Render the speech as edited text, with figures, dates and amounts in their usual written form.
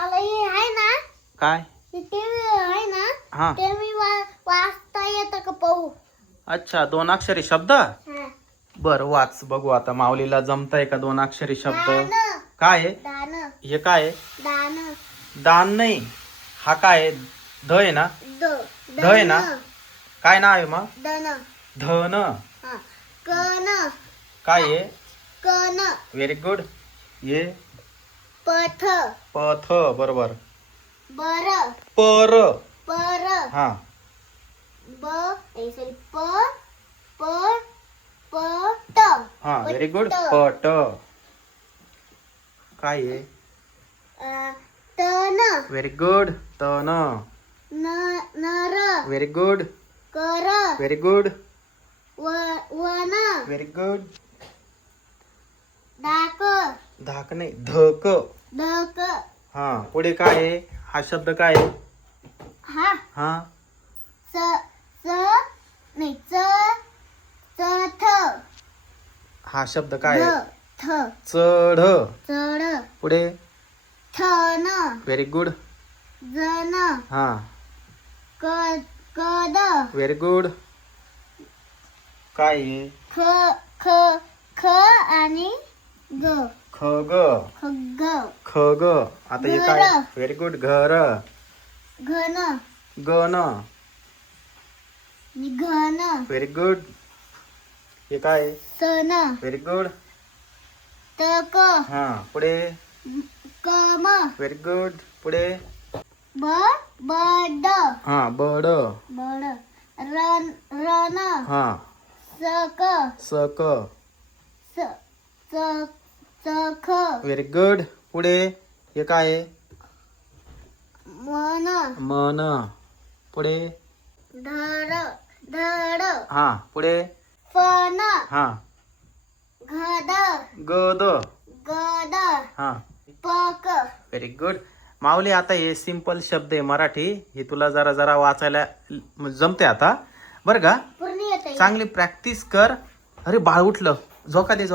मला हे आहे ना काय ते आहे ना हा ते मी वाचता येतं का पाहू. अच्छा 2 अक्षरी शब्द हा. बर वाच बघू आता माऊलीला जमताय का 2 अक्षरी शब्द दान काय आहे दान हे काय आहे दान दान नाही हा काय आहे ध आहे ना द ध आहे ना काय नाव आहे मग दन धन हा कन काय आहे कन व्हेरी गुड ये पथ पथ बरोबर बर पर पर हा सॉरी प ट हा व्हेरी गुड पट काय आहे तन व्हेरी गुड तन नर व्हेरी गुड कर very good one very good डाक धाक नाही धक डक हा पुढे काय आहे हा शब्द काय आहे हा हा च नाही चथ हा शब्द काय आहे थ चढ चढ पुढे थन व्हेरी गुड जन हा कद व्हेरी गुड काय आहे ख ख ख आणि ग खग खग खग आता हे काय घर. व्हेरी गुड घर घन गण घन व्हेरी गुड हे काय आहे सन व्हेरी गुड तक हा पुढे कम व्हेरी गुड पुढे बड हा बड बड रन हा सक सक चख व्हेरी गुड पुढे हे काय आहे मन मन पुढे धड हा पुढे फन हा घद गद गद हा पक व्हेरी गुड माऊली आता हे सिंपल शब्द आहे मराठी हे तुला जरा जरा वाचायला जमते आता बरं का पूर्ण येते चांगली प्रॅक्टिस कर अरे बाळ उठलं झोका दे